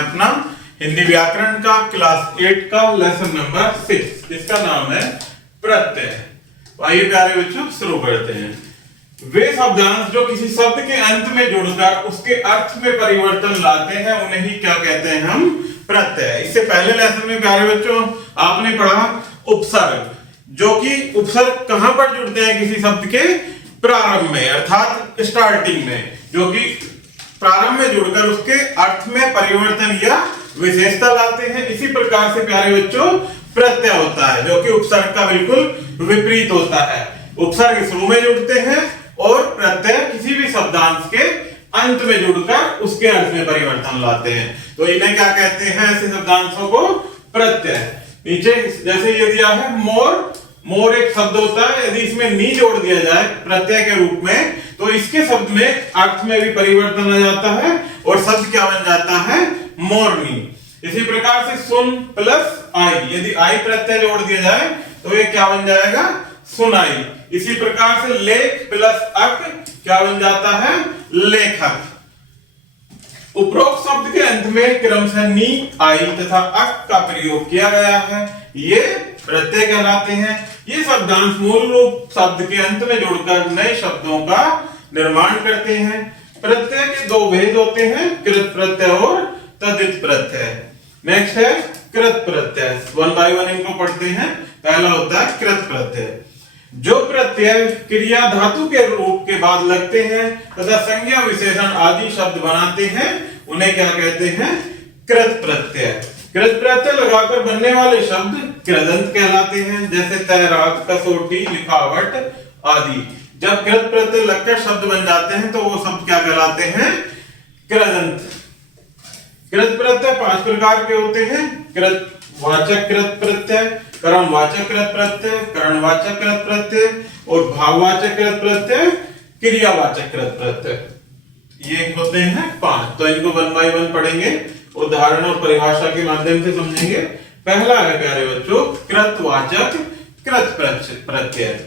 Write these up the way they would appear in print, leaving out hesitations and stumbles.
अपना हिंदी व्याकरण का क्लास 8 का लेसन नंबर 6, जिसका नाम है प्रत्यय। आइए प्यारे बच्चों शुरू करते हैं। वे शब्दांश जो किसी शब्द के अंत में जुड़कर उसके अर्थ में परिवर्तन लाते हैं उन्हें ही क्या कहते हैं हम? प्रत्यय। इससे पहले लेसन में प्यारे बच्चों आपने पढ़ा उपसर्ग, जो कि उपसर्ग कहां पर जुड़ते हैं? किसी शब्द के प्रारंभ में अर्थात स्टार्टिंग में, जो कि प्रारंभ में जुड़कर उसके अर्थ में परिवर्तन या विशेषता लाते हैं। इसी प्रकार से प्यारे बच्चों प्रत्यय होता है, जो कि उपसर्ग का बिल्कुल विपरीत होता है। उपसर्ग शुरू में जुड़ते हैं और प्रत्यय किसी भी शब्दांश के अंत में जुड़कर उसके अर्थ में परिवर्तन लाते हैं। तो इन्हें क्या कहते हैं? ऐसे शब्दांशों को प्रत्यय। नीचे जैसे ये दिया है मोर, मोर एक शब्द होता है, यदि इसमें नी जोड़ दिया जाए प्रत्यय के रूप में तो इसके शब्द में अर्थ में भी परिवर्तन आ जाता है और शब्द क्या बन जाता है? मोरनी। इसी प्रकार से सुन प्लस आई, यदि आई प्रत्यय जोड़ दिया जाए तो ये क्या बन जाएगा? सुनाई। इसी प्रकार से लेख प्लस अक क्या बन जाता है? लेखक। उपरोक्त शब्द के अंत में क्रमशः नी, आई तथा अक का प्रयोग किया गया है, ये प्रत्यय कहलाते हैं। ये शब्दांश मूल रूप शब्द के अंत में जुड़कर नए शब्दों का निर्माण करते हैं। प्रत्यय के दो भेद होते हैं, कृत प्रत्यय और तद्धित प्रत्यय। नेक्स्ट है कृत प्रत्यय। वन बाय वन इनको पढ़ते हैं। पहला होता है कृत प्रत्यय। जो प्रत्यय क्रिया धातु के रूप के बाद लगते हैं तथा संज्ञा विशेषण आदि शब्द बनाते हैं उन्हें क्या कहते हैं? कृत प्रत्यय। कृत प्रत्यय लगाकर बनने वाले शब्द कृदंत कहलाते हैं, जैसे तैराक, कसौटी, लिखावट आदि। जब कृत प्रत्यय लगकर शब्द बन जाते हैं तो वो शब्द क्या कहलाते हैं? कृदंत। कृत प्रत्यय 5 प्रकार के होते हैं। कृत वाचक कृत प्रत्यय, कर्मवाचक कृत प्रत्यय, करणवाचक कृत प्रत्यय और भाववाचक कृत प्रत्यय, क्रियावाचक कृत प्रत्यय। ये होते हैं 5। तो इनको वन बाय वन पढ़ेंगे, उदाहरण और परिभाषा के माध्यम से समझेंगे। पहला है प्यारे बच्चों कृतवाचक कृत प्रत्यय।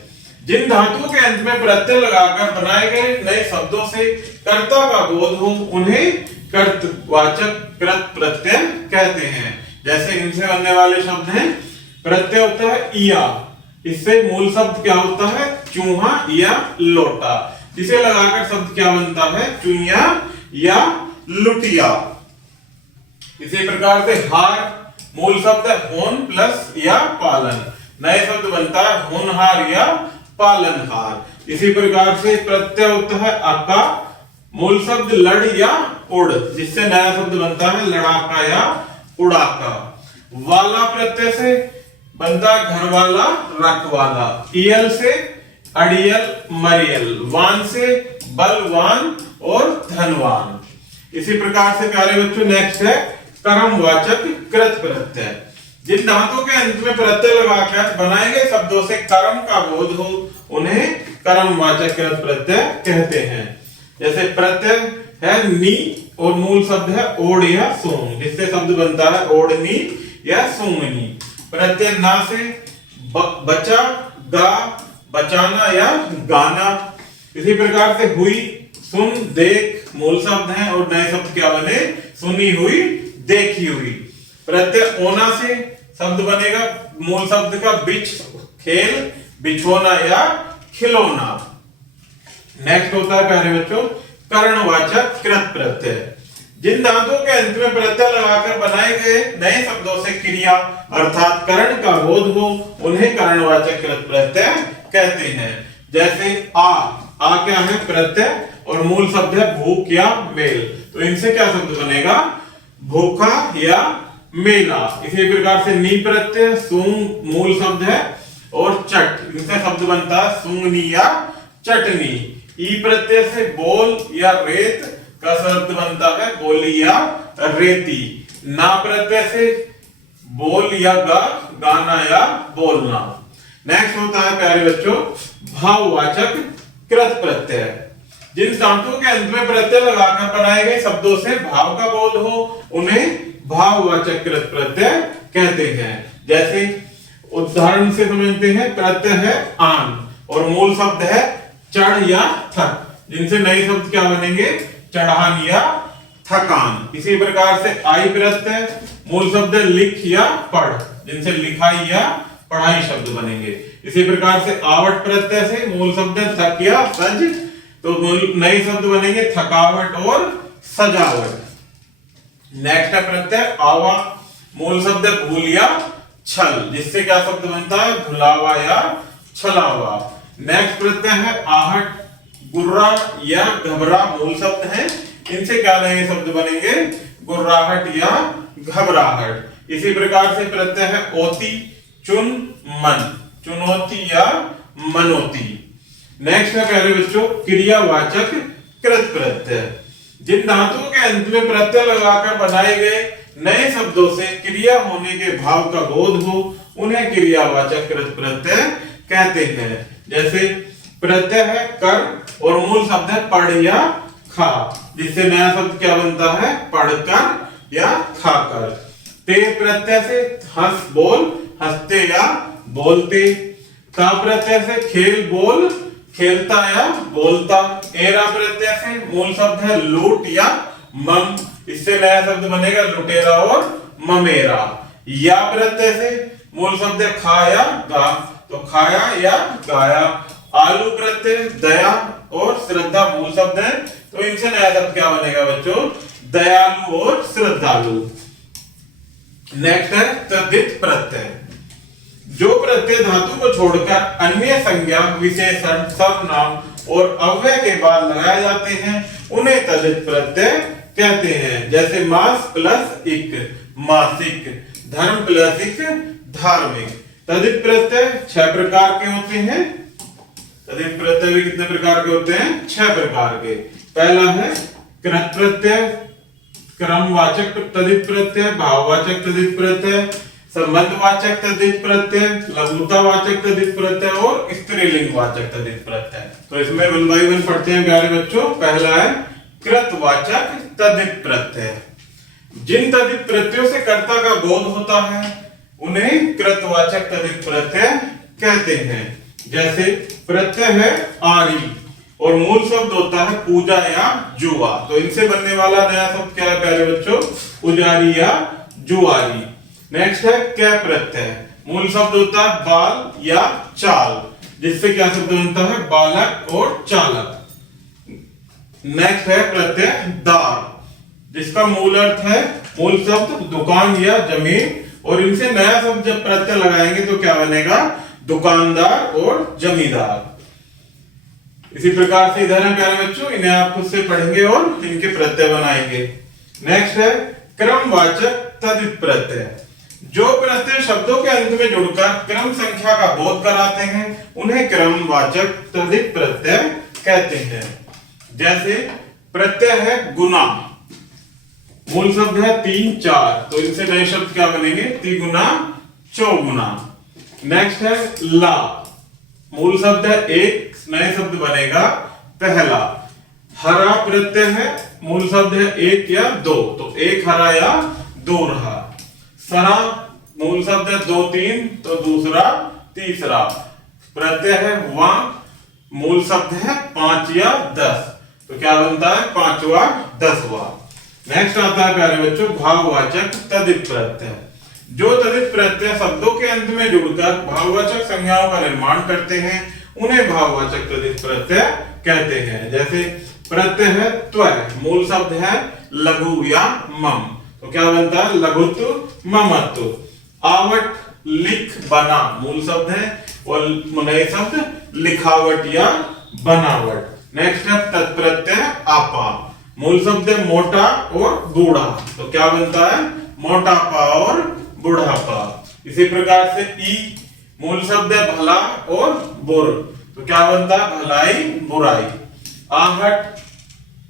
जिन धातुओं के अंत में प्रत्यय लगाकर बनाए गए नए शब्दों से कर्ता का बोध हो उन्हें कर्तवाचक कृत प्रत्यय कहते हैं। जैसे इनसे बनने वाले शब्द हैं, प्रत्यय होता है इया, इससे मूल शब्द क्या होता है? चूहा या लोटा। जिसे लगाकर शब्द क्या बनता है? चुईया या लुटिया। इसी प्रकार से हार, मूल शब्द है होन प्लस या पालन, नए शब्द बनता है होनहार या पालनहार। इसी प्रकार से प्रत्यय होता है अका, मूल शब्द लड़ या उड़, जिससे नया शब्द बनता है लड़ाका या उड़ाका। वाला प्रत्यय से बनता घर वाला, रखवाला। इयल से अड़ियल, मरियल। वान से बलवान और धनवान। इसी प्रकार से प्यारे बच्चों नेक्स्ट है कर्मवाचक कृत प्रत्यय। जिन धातुओं के अंत में प्रत्यय लगाकर बनाए गए शब्दों से कर्म का बोध हो उन्हें कर्मवाचक कृत प्रत्यय कहते हैं। जैसे प्रत्यय है नी और मूल शब्द है ओढ़ या सूंग, जिससे शब्द बनता है ओढ़नी या सूंगनी। प्रत्यय ना से बचा, गा, बचाना या गाना। इसी प्रकार से हुई, सुन, देख मूल शब्द हैं और नए शब्द क्या बने? सुनी हुई, देखी हुई। प्रत्यय ओना से शब्द बनेगा मूल शब्द का बिच, खेल, बिछोना या खिलौना। नेक्स्ट होता है प्यारे बच्चों कर्णवाचक कृत प्रत्यय। जिन धातुओं के अंत में प्रत्यय लगाकर बनाए गए नए शब्दों से क्रिया अर्थात करण का बोध हो उन्हें कर्णवाचक कृत प्रत्यय कहते हैं। जैसे आ क्या है? प्रत्यय और मूल शब्द है भूख या मेल, तो इनसे क्या शब्द बनेगा? भूखा या मेला। इसी प्रकार से नी प्रत्यय, सूंग मूल शब्द है और चट, इनसे शब्द बनता है सूंगनी या चटनी। ई प्रत्यय से बोल या रेत का शब्द बनता है बोली या रेती। ना प्रत्यय से बोल या गा, गाना या बोलना। नेक्स्ट होता है प्यारे बच्चों भाववाचक कृत प्रत्यय। जिन धातुओं के अंत में प्रत्यय लगाकर बनाए गए शब्दों से भाव का बोध हो उन्हें भाववाचक कृत प्रत्यय कहते हैं। जैसे उदाहरण से समझते हैं, प्रत्यय है आन और मूल शब्द है चढ़ या थक, जिनसे नए शब्द क्या बनेंगे? चढ़ान या थकान। इसी प्रकार से आई प्रत्यय मूल शब्द है लिख या पढ़, जिनसे लिखाई या पढ़ाई शब्द बनेंगे। इसी प्रकार से आवट प्रत्यय से मूल शब्द है थक या सज, तो नए शब्द बनेंगे थकावट और सजावट। नेक्स्ट है प्रत्यय आवा, मूल शब्द है भूल या छल, जिससे क्या शब्द बनता है भुलावा या छलावा। नेक्स्ट प्रत्यय है आहट, गुर्रा या घबरा मूल शब्द है, इनसे क्या नए शब्द बनेंगे गुर्राहट या घबराहट। इसी प्रकार से प्रत्यय है ओती, चुन मन, चुनौती या मनोती। नेक्स्ट है प्यारे बच्चों क्रियावाचक कृत प्रत्यय, जिन धातुओं के अंत में प्रत्यय लगाकर बनाए गए नए शब्दों से क्रिया होने के भाव का बोध हो, उन्हें क्रियावाचक कृत प्रत्यय कहते हैं। जैसे प्रत्यय है कर और मूल शब्द है पढ़ या खा, जिससे नया शब्द क्या बनता है पढ़कर या खाकर। ते प्रत्यय से हंस बोल, हंसते या बोलते। ता प्रत्यय से खेल बोल, खेलता या बोलता। एरा प्रत्यय से मूल शब्द है लूट या मम, इससे नया शब्द बनेगा लुटेरा और ममेरा। या प्रत्यय से मूल शब्द है खा या गा, तो खाया या गाया। आलू प्रत्यय दया और श्रद्धा मूल शब्द है, तो इनसे नया शब्द क्या बनेगा बच्चों दयालु और श्रद्धालु। नेक्स्ट है तद्धित प्रत्यय, जो प्रत्यय धातु को छोड़कर अन्य संज्ञा विशेषण सर्वनाम और अव्यय के बाद लगाए जाते हैं, उन्हें तद्धित प्रत्यय कहते हैं। जैसे मास प्लस इक मासिक, धर्म प्लस इक धार्मिक। तद्धित प्रत्यय 6 प्रकार के होते हैं। तद्धित प्रत्यय भी कितने प्रकार के होते हैं 6 प्रकार के। पहला है कृत प्रत्यय, क्रमवाचक तद्धित प्रत्यय, भाववाचक तद्धित प्रत्यय, संबंधवाचक तद्धित प्रत्यय, लघुतावाचक तद्धित प्रत्यय और स्त्रीलिंगवाचक तद्धित प्रत्यय। तो इसमें 1 by 1 पढ़ते हैं प्यारे बच्चों। पहला है कृतवाचक तद्धित प्रत्यय, जिन तद्धित प्रत्ययों से कर्ता का बोध होता है उन्हें कृतवाचक तद्धित प्रत्यय कहते हैं। जैसे प्रत्यय है आरी और मूल शब्द होता है पूजा या जुआ, तो इनसे बनने वाला नया शब्द क्या है प्यारे बच्चों पुजारी या जुआरी। नेक्स्ट है कै प्रत्यय, मूल शब्द होता है बाल या चाल, जिससे क्या शब्द बनता है बालक और चालक। नेक्स्ट है प्रत्यय दार, जिसका मूल अर्थ है मूल शब्द दुकान या जमीन, और इनसे नया शब्द जब प्रत्यय लगाएंगे तो क्या बनेगा दुकानदार और जमींदार। इसी प्रकार से इधर है प्यारे बच्चों, इन्हें आप खुद से पढ़ेंगे और इनके प्रत्यय बनाएंगे। नेक्स्ट है क्रमवाचक तद्धित प्रत्यय, जो प्रत्यय शब्दों के अंत में जुड़कर क्रम संख्या का बोध कराते हैं उन्हें क्रमवाचक तद्धित प्रत्यय कहते हैं। जैसे प्रत्यय है गुना, मूल शब्द है 3 4, तो इनसे नए शब्द क्या बनेंगे तिगुना चौगुना। नेक्स्ट है ला, मूल शब्द है 1, नए शब्द बनेगा पहला। हरा प्रत्यय है, मूल शब्द है 1 या 2, तो 1 हरा या 2 रहा। सरा मूल शब्द है 2 3, तो दूसरा तीसरा। प्रत्यय है वा, मूल शब्द है 5 या 10, तो क्या बनता है पांचवा 10वां। नेक्स्ट आता है प्यारे बच्चों भाववाचक तद्धित प्रत्यय, जो तद्धित प्रत्यय शब्दों के अंत में जुड़कर भाववाचक संज्ञाओं का निर्माण करते हैं उन्हें भाववाचक तद्धित प्रत्यय कहते हैं। जैसे प्रत्यय है त्वय, मूल शब्द है लघु या मम, तो क्या बनता है लघुत्व ममत्व। आवट लिख बना, मूल शब्द है और नए शब्द लिखावट या बनावट। नेक्स्ट है तत्प्रत्यय आपा, मूल शब्द है मोटा और बूढ़ा, तो क्या बनता है मोटापा और बुढ़ापा। इसी प्रकार से ई, मूल शब्द है भला और बुर, तो क्या बनता है भलाई बुराई। आहट,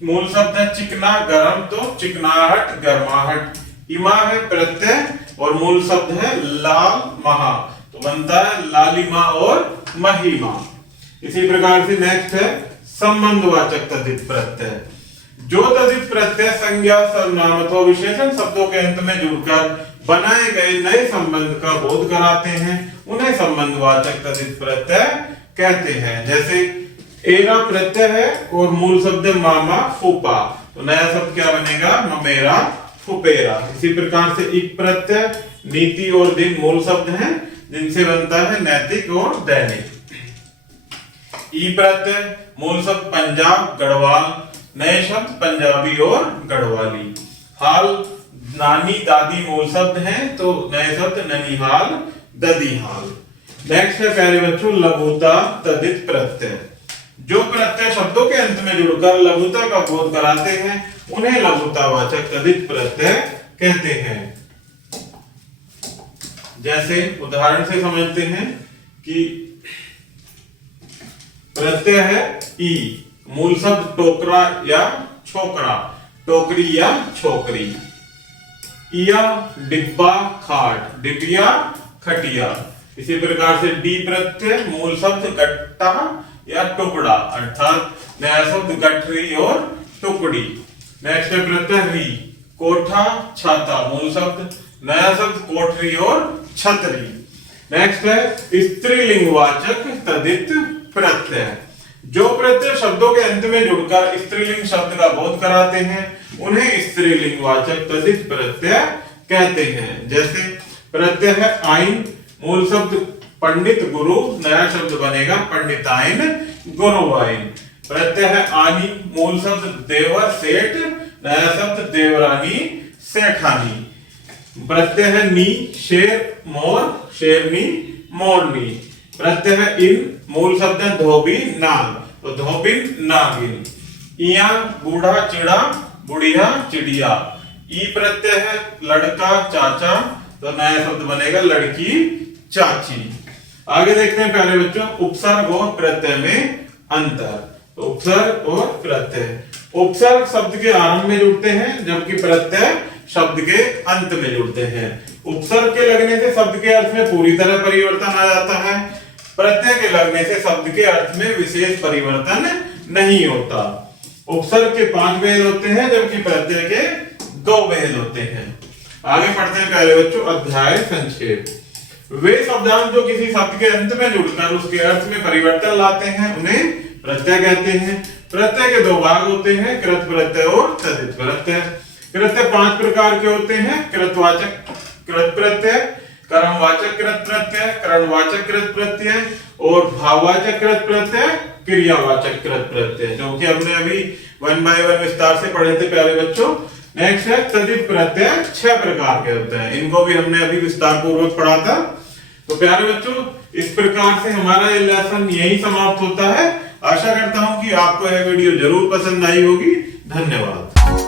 मूल शब्द है चिकना गरम, तो चिकनाहट गर्माहट। इमा है प्रत्यय और मूल शब्द है लाल महा, तो बनता है लालिमा और महिमा। इसी प्रकार से नेक्स्ट है संबंधवाचक तद्धित प्रत्यय, जो तद्धित प्रत्यय संज्ञा सर्वनाम अथवा विशेषण शब्दों के अंत में जुड़कर बनाए गए नए संबंध का बोध कराते हैं उन्हें संबंधवाचक तद्धित प्रत्यय कहते हैं। जैसे एरा प्रत्यय है और मूल शब्द है मामा फूफा, तो नया शब्द क्या बनेगा? ममेरा फुपेरा। इसी प्रकार से इक प्रत्यय, नीति और दिन मूल शब्द हैं जिनसे बनता है नैतिक और दैनिक। ई प्रत्यय मूल शब्द पंजाब गढ़वाल, नए शब्द पंजाबी और गढ़वाली। हाल नानी दादी मूल शब्द हैं, तो नए शब्द ननिहाल ददीहाल। नेक्स्ट है प्यारे बच्चों लघुता तदित प्रत्यय। जो प्रत्यय शब्दों के अंत में जुड़कर लघुता का बोध कराते हैं उन्हें लघुतावाचक तदित प्रत्यय कहते हैं। जैसे उदाहरण से समझते हैं कि प्रत्यय है ई, मूल शब्द टोकरा या छोकरा, टोकरी या छोकरी। इया डिब्बा खाट, डिबिया खटिया। इसी प्रकार से डी प्रत्यय मूल शब्द गट्टा या टुकड़ा, अर्थात नया शब्द गठरी और टुकड़ी। नेक्स्ट है प्रत्यय री, कोठा छाता, मूल शब्द नया शब्द कोठरी और छतरी। नेक्स्ट है स्त्रीलिंगवाचक तदित प्रत्यय। जो प्रत्यय शब्दों के अंत में जुड़कर स्त्रीलिंग शब्द का बोध कराते हैं उन्हें स्त्रीलिंगवाचक तदित प्रत्यय कहते हैं। जैसे प्रत्यय है आइन, मूल शब्द पंडित गुरु, नया शब्द बनेगा पंडिताइन गुरुवाइन। प्रत्यय है आनी, मूल शब्द देवर सेठ, नया शब्द देवरानी सेठानी। प्रत्यय है नी, शेर मोर, शेरनी मोरनी। प्रत्यय है इन, मूल शब्द है धोबी नाग, तो धोबिन नागिन। इया बूढ़ा चिड़ा, बुढ़िया चिड़िया। ई प्रत्यय है लड़का चाचा, तो नया शब्द बनेगा लड़की चाची। आगे देखते हैं प्यारे बच्चों उपसर्ग और प्रत्यय में अंतर। तो उपसर्ग और प्रत्यय, उपसर्ग शब्द के आरंभ में जुड़ते हैं जबकि प्रत्यय शब्द के अंत में जुड़ते हैं। उपसर्ग के लगने से शब्द के अर्थ में पूरी तरह परिवर्तन आ जाता है, प्रत्यय के लगने से शब्द के अर्थ में विशेष परिवर्तन नहीं होता। उपसर्ग के 5 भेद होते हैं जबकि प्रत्यय के 2 भेद होते हैं। आगे पढ़ते हैं प्यारे बच्चों अध्याय संक्षेप। वे शब्दांश जो किसी शब्द के अंत में जुड़कर उसके अर्थ में परिवर्तन लाते हैं उन्हें प्रत्यय कहते हैं। प्रत्यय के 2 भाग होते हैं, कृत प्रत्यय और तदित प्रत्यय। प्रत्यय 5 प्रकार के होते हैं, कृतवाचक कृत प्रत्यय, कर्मवाचक कृत प्रत्यय, करणवाचक कृत प्रत्यय और भाववाचक कृत प्रत्यय, क्रियावाचक कृत प्रत्यय, जो कि हमने अभी 1 by 1 विस्तार से पढ़े थे प्यारे बच्चों। नेक्स्ट है तदित प्रत्यय, 6 प्रकार के होते हैं, इनको भी हमने अभी विस्तार पूर्वक पढ़ा था। तो प्यारे बच्चों इस प्रकार से हमारा ये लेसन यही समाप्त होता है। आशा करता हूं कि आपको यह वीडियो जरूर पसंद आई होगी। धन्यवाद।